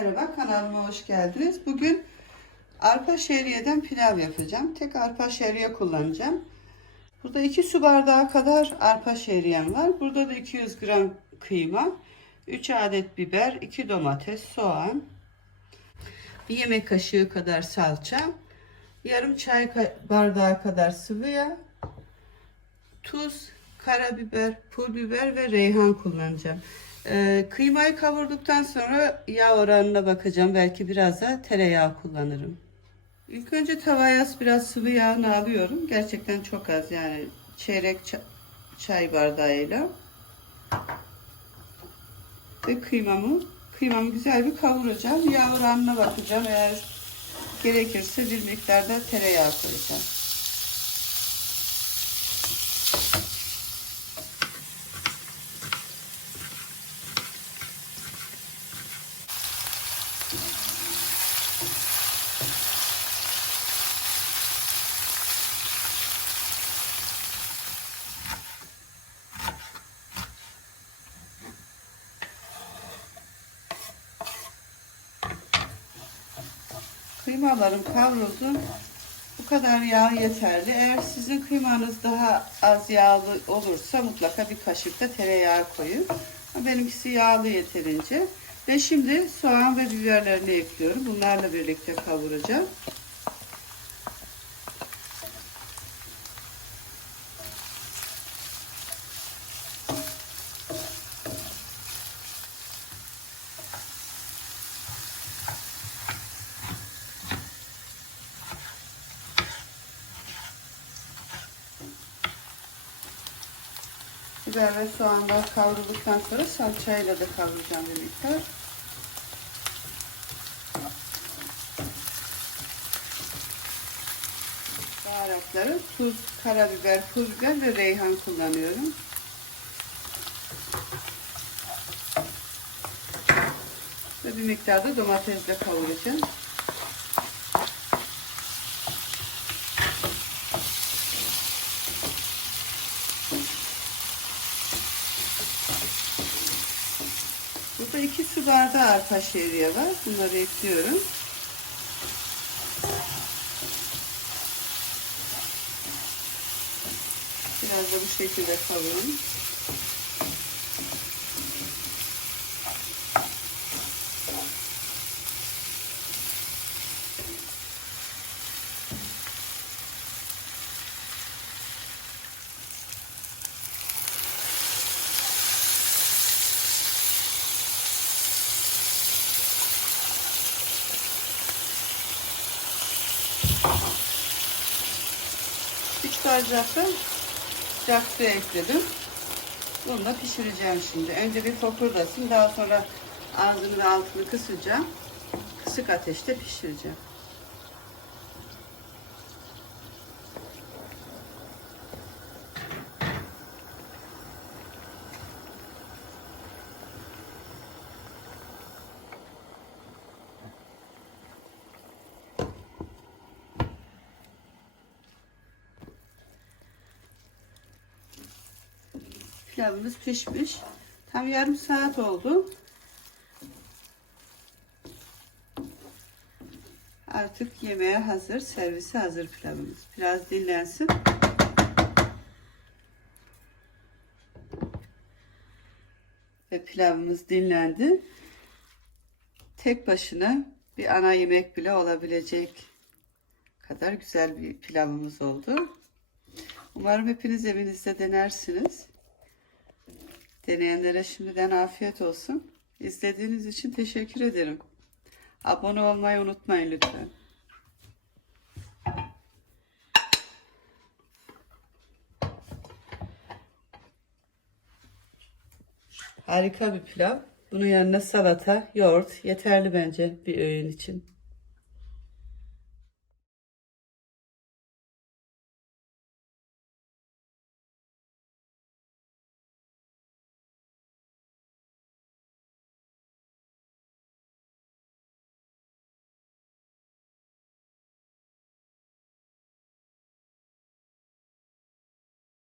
Merhaba kanalıma hoş geldiniz. Bugün arpa şehriyeden pilav yapacağım. Tek arpa şehriye kullanacağım. Burada 2 su bardağı kadar arpa şehriyem var. Burada da 200 gram kıyma, 3 adet biber, 2 domates, soğan, bir yemek kaşığı kadar salça, yarım çay bardağı kadar sıvı yağ, tuz, karabiber, pul biber ve reyhan kullanacağım. Ee, kıymayı kavurduktan sonra yağ oranına bakacağım. Belki biraz da tereyağı kullanırım. İlk önce tavaya biraz sıvı yağını alıyorum. Gerçekten çok az yani çeyrek ça- çay bardağıyla. Ve kıymamı kıymamı güzel bir kavuracağım. Yağ oranına bakacağım. Eğer gerekirse bir miktarda tereyağı koyacağım. Kıymalarım kavruldu. Bu kadar yağ yeterli. Eğer sizin kıymanız daha az yağlı olursa mutlaka bir kaşık da tereyağı koyun. Benimkisi yağlı yeterince. Ve şimdi soğan ve biberlerini ekliyorum. Bunlarla birlikte kavuracağım. Biber ve soğanlar kavrulduktan sonra salçayla da kavuracağım bir miktar. Baharatları tuz, karabiber, pul biber ve reyhan kullanıyorum. Ve bir miktar da domatesle kavuracağım. Burada iki su bardağı arpa şehriye var. Bunları ekliyorum. Biraz da bu şekilde kavurun. Sıcak su ekledim. Bunu da pişireceğim şimdi. Önce bir fokurdasın. Daha sonra ağzını ve altını kısacağım. Kısık ateşte pişireceğim. Pilavımız pişmiş. Tam yarım saat oldu. Artık yemeğe hazır, servise hazır pilavımız. Biraz dinlensin. Ve pilavımız dinlendi. Tek başına bir ana yemek bile olabilecek kadar güzel bir pilavımız oldu. Umarım hepiniz evinizde denersiniz. Deneyenlere şimdiden afiyet olsun. İzlediğiniz için teşekkür ederim. Abone olmayı unutmayın lütfen. Harika bir pilav. Bunun yanına salata, yoğurt yeterli bence bir öğün için.